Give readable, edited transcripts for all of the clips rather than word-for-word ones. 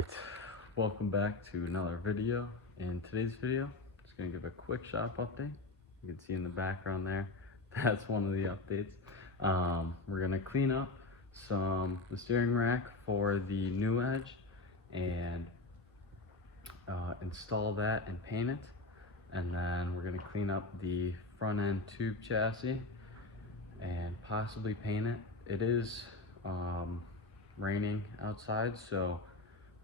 Alright, welcome back to another video. In today's video, I'm just going to give a quick shop update. You can see in the background there, that's one of the updates. We're going to clean up the steering rack for the new Edge and install that and paint it. And then we're going to clean up the front end tube chassis and possibly paint it. It is raining outside, so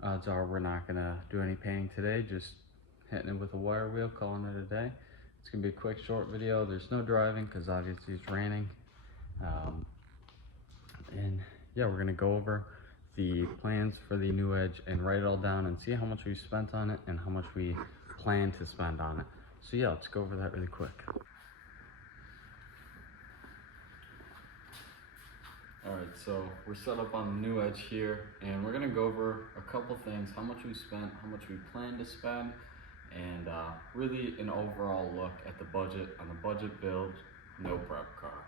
odds are we're not gonna do any painting today, just hitting it with a wire wheel, calling it a day. It's gonna be a quick, short video. There's no driving because obviously it's raining. And yeah, we're gonna go over the plans for the new Edge and write it all down and see how much we spent on it and how much we plan to spend on it. So yeah, let's go over that really quick. Alright, so we're set up on the new Edge here, and we're going to go over a couple things, how much we spent, how much we plan to spend, and really an overall look at the budget, on the budget build, no prep car.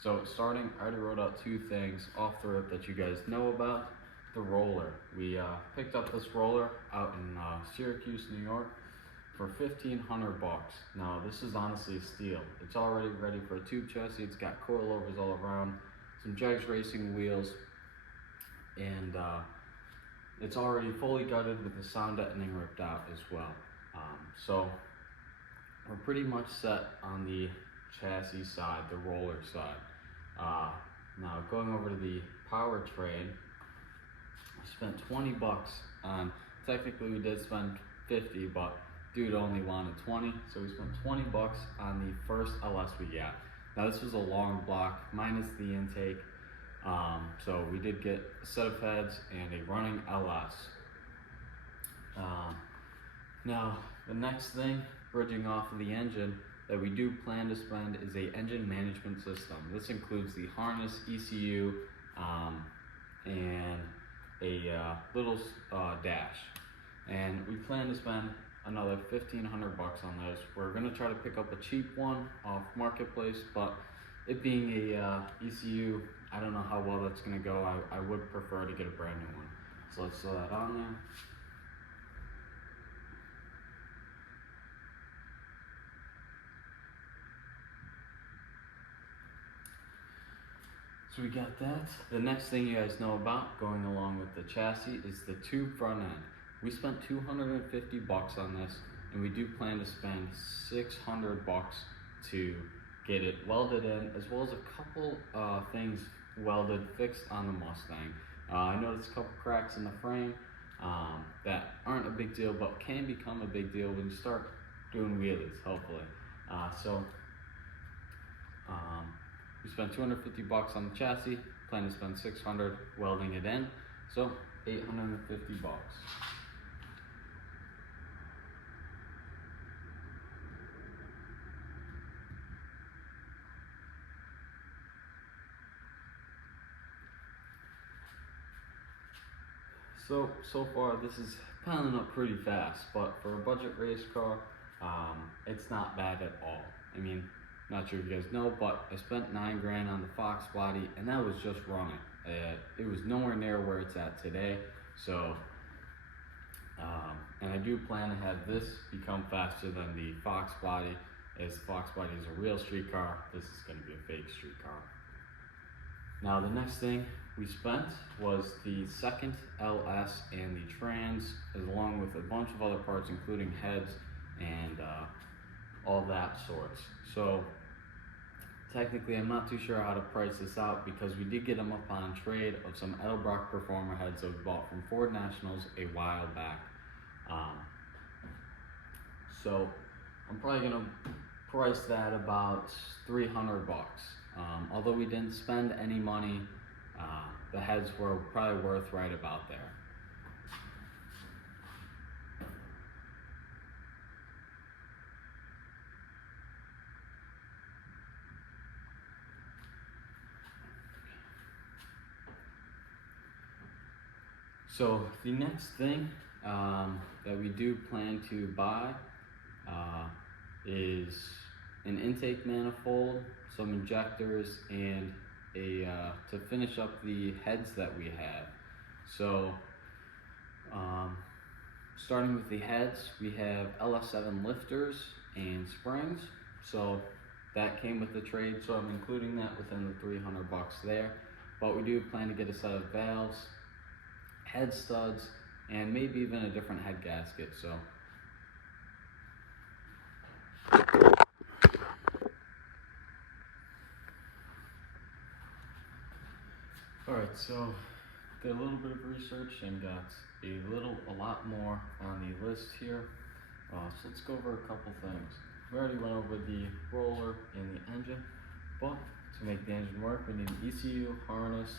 So starting, I already wrote out two things off the rip that you guys know about. The roller. We picked up this roller out in Syracuse, New York for $1,500 bucks. Now this is honestly a steal. It's already ready for a tube chassis, it's got coilovers all around, some Jegs Racing wheels, and it's already fully gutted with the sound deadening ripped out as well. So we're pretty much set on the chassis side, the roller side. Now going over to the powertrain, I spent 20 bucks on, technically we did spend 50, but dude only wanted 20, so we spent 20 bucks on the first LS we got. Now this was a long block, minus the intake, so we did get a set of heads and a running LS. Now the next thing, bridging off of the engine, that we do plan to spend is a engine management system. This includes the harness, ECU, and a little dash. And we plan to spend another $1,500 bucks on this. We're gonna try to pick up a cheap one off Marketplace, but it being a ECU, I don't know how well that's gonna go. I would prefer to get a brand new one. So let's throw that on there. So we got that. The next thing you guys know about going along with the chassis is the tube front end. We spent 250 bucks on this, and we do plan to spend 600 bucks to get it welded in, as well as a couple things welded, fixed on the Mustang. I noticed a couple cracks in the frame that aren't a big deal, but can become a big deal when you start doing wheelies, hopefully. We spent 250 bucks on the chassis, plan to spend 600 welding it in, so 850 bucks. So far this is piling up pretty fast, but for a budget race car, it's not bad at all. I mean, not sure if you guys know, but I spent $9 grand on the Fox body, and that was just running. It was nowhere near where it's at today, so, and I do plan to have this become faster than the Fox body, as the Fox body is a real street car, this is gonna be a fake street car. Now the next thing we spent was the second LS and the trans, along with a bunch of other parts, including heads and all that sorts. So technically I'm not too sure how to price this out, because we did get them up on trade of some Edelbrock Performer heads that we bought from Ford Nationals a while back. So I'm probably gonna price that about 300 bucks. Although we didn't spend any money, the heads were probably worth right about there. So the next thing that we do plan to buy is an intake manifold, some injectors, and to finish up the heads that we have. So Starting with the heads, we have LS7 lifters and springs. So that came with the trade, so I'm including that within the 300 bucks there. But we do plan to get a set of valves, head studs, and maybe even a different head gasket. So alright, so did a little bit of research and got a lot more on the list here. So let's go over a couple things. We already went over the roller and the engine, but to make the engine work, we need an ECU, harness,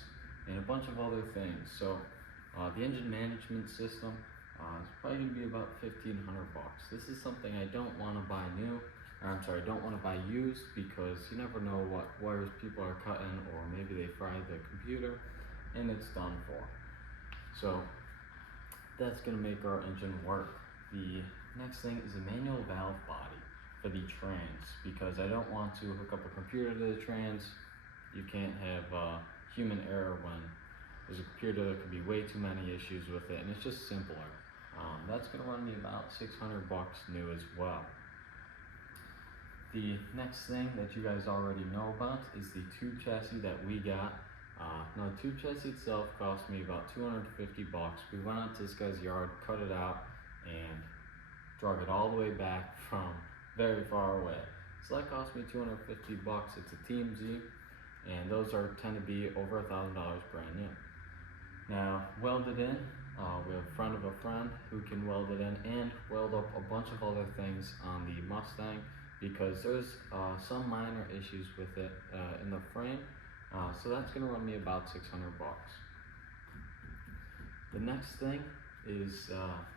and a bunch of other things. So the engine management system is probably going to be about 1,500 bucks. This is something I don't want to buy new, or I'm sorry, don't want to buy used, because you never know what wires people are cutting, or maybe they fried the computer and it's done for. So that's going to make our engine work. The next thing is a manual valve body for the trans, because I don't want to hook up a computer to the trans. You can't have human error when there's a computer. There could be way too many issues with it, and it's just simpler. That's going to run me about 600 bucks new as well. The next thing that you guys already know about is the tube chassis that we got. Now the tube chassis itself cost me about 250 bucks. We went out to this guy's yard, cut it out, and drug it all the way back from very far away. So that cost me 250 bucks. It's a TMZ, and those tend to be over $1,000 brand new. Now, welded in, we have a friend of a friend who can weld it in and weld up a bunch of other things on the Mustang, because there's some minor issues with it in the frame. So that's going to run me about 600 bucks. The next thing is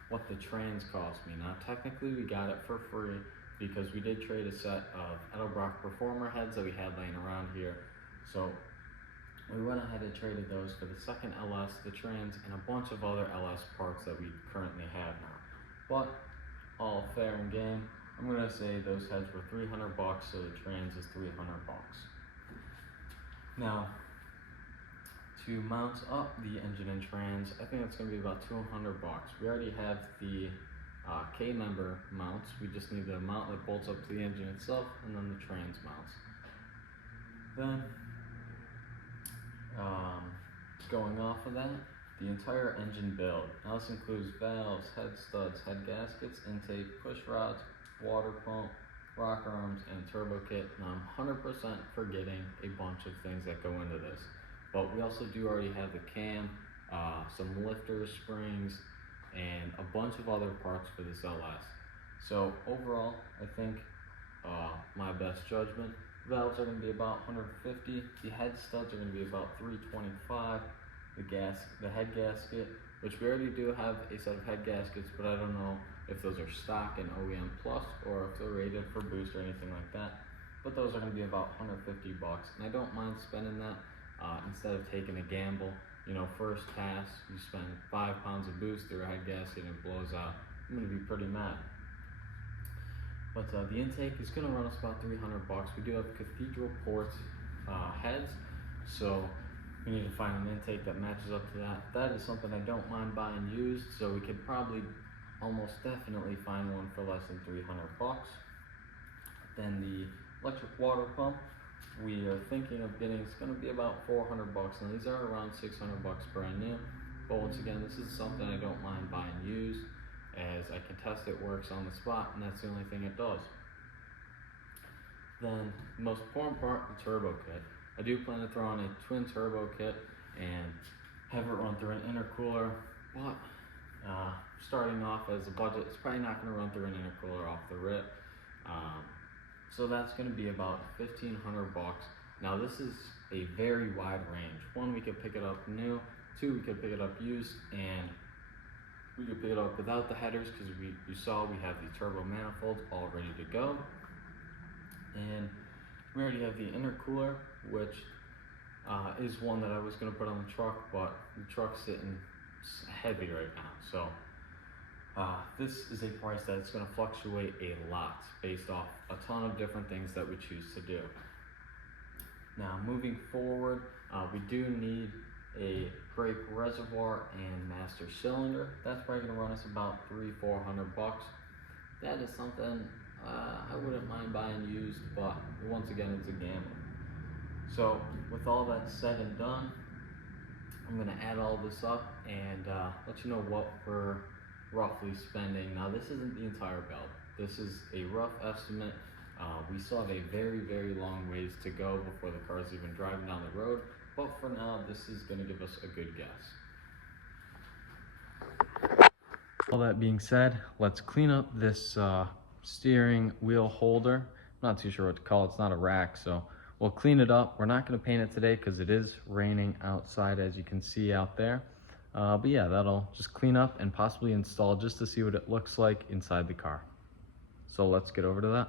what the trans cost me. Now technically we got it for free, because we did trade a set of Edelbrock Performer heads that we had laying around here. So we went ahead and traded those for the second LS, the trans, and a bunch of other LS parts that we currently have now. But all fair and game, I'm going to say those heads were 300 bucks, so the trans is 300 bucks. Now, to mount up the engine and trans, I think that's going to be about 200 bucks. We already have the K-member mounts. We just need the mount that bolts up to the engine itself, and then the trans mounts. Then, going off of that, the entire engine build. Now this includes valves, head studs, head gaskets, intake, push rods, water pump, rocker arms, and turbo kit. Now I'm 100% forgetting a bunch of things that go into this, but we also do already have the cam, some lifters, springs, and a bunch of other parts for this LS. So overall, I think my best judgment, valves are going to be about 150. The head studs are going to be about 325. The head gasket, which we already do have a set of head gaskets, but I don't know if those are stock and OEM plus, or if they're rated for boost or anything like that. But those are going to be about 150 bucks, and I don't mind spending that instead of taking a gamble. You know, first pass, you spend 5 pounds of boost through a head gasket and it blows out. I'm going to be pretty mad. But the intake is going to run us about 300 bucks. We do have Cathedral Port heads, so we need to find an intake that matches up to that. That is something I don't mind buying used, so we could probably almost definitely find one for less than 300 bucks. Then the electric water pump, we are thinking of getting, it's going to be about 400 bucks, and these are around 600 bucks brand new. But once again, this is something I don't mind buying used, as I can test it works on the spot, and that's the only thing it does. Then, the most important part, the turbo kit. I do plan to throw on a twin turbo kit and have it run through an intercooler, but starting off as a budget, it's probably not going to run through an intercooler off the rip. So that's going to be about 1,500 bucks. Now this is a very wide range. One, we could pick it up new. Two, we could pick it up used, and we could pick it up without the headers, because you saw we have the turbo manifolds all ready to go. And we already have the intercooler, which is one that I was going to put on the truck, but the truck's sitting heavy right now. So this is a price that's going to fluctuate a lot based off a ton of different things that we choose to do. Now moving forward, we do need a brake reservoir and master cylinder. That's probably gonna run us about $300-400. That is something I wouldn't mind buying used, but once again, it's a gamble. So with all that said and done, I'm gonna add all this up and let you know what we're roughly spending. Now this isn't the entire build. This is a rough estimate. We still have a very long ways to go before the car's even driving down the road, but for now this is gonna give us a good guess. All that being said, let's clean up this steering wheel holder. I'm not too sure what to call it. It's not a rack, so we'll clean it up. We're not going to paint it today because it is raining outside, as you can see out there. But yeah, that'll just clean up and possibly install just to see what it looks like inside the car. So let's get over to that.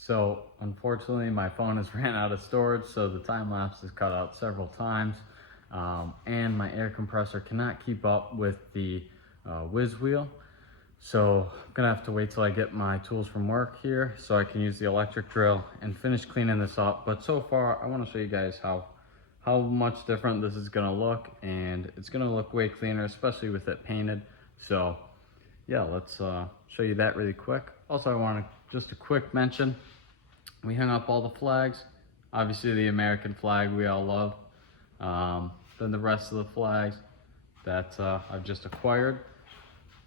So unfortunately my phone has ran out of storage, so the time lapse is cut out several times, and my air compressor cannot keep up with the whiz wheel. So I'm gonna have to wait till I get my tools from work here so I can use the electric drill and finish cleaning this up. But so far I want to show you guys how much different this is gonna look, and it's gonna look way cleaner, especially with it painted. So yeah, let's show you that really quick. Also, I want to just a quick mention, we hung up all the flags. Obviously the American flag we all love. Then the rest of the flags that I've just acquired.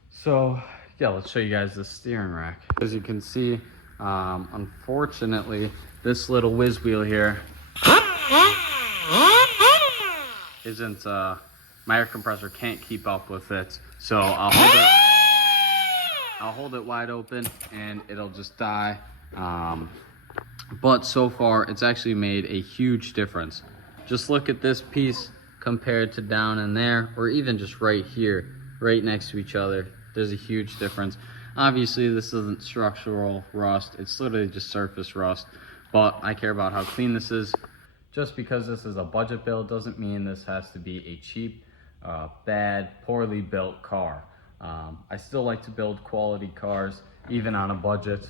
So yeah, let's show you guys the steering rack. As you can see, unfortunately, this little whiz wheel here isn't, my air compressor can't keep up with it. So I'll hold it wide open and it'll just die. But so far it's actually made a huge difference. Just look at this piece compared to down in there, or even just right here, right next to each other. There's a huge difference. Obviously this isn't structural rust, it's literally just surface rust, but I care about how clean this is. Just because this is a budget build doesn't mean this has to be a cheap, bad, poorly built car. I still like to build quality cars, even on a budget.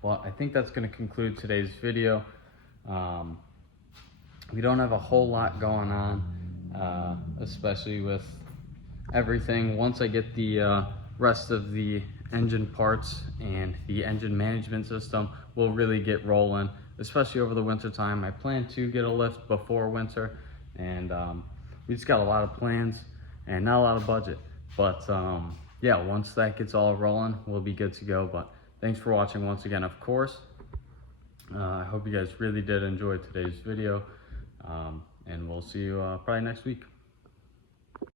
Well, I think that's going to conclude today's video. We don't have a whole lot going on, especially with everything. Once I get the rest of the engine parts and the engine management system, we'll really get rolling, especially over the winter time. I plan to get a lift before winter, and we just got a lot of plans and not a lot of budget. But yeah, once that gets all rolling, we'll be good to go. But thanks for watching once again, of course. I hope you guys really did enjoy today's video, and we'll see you probably next week.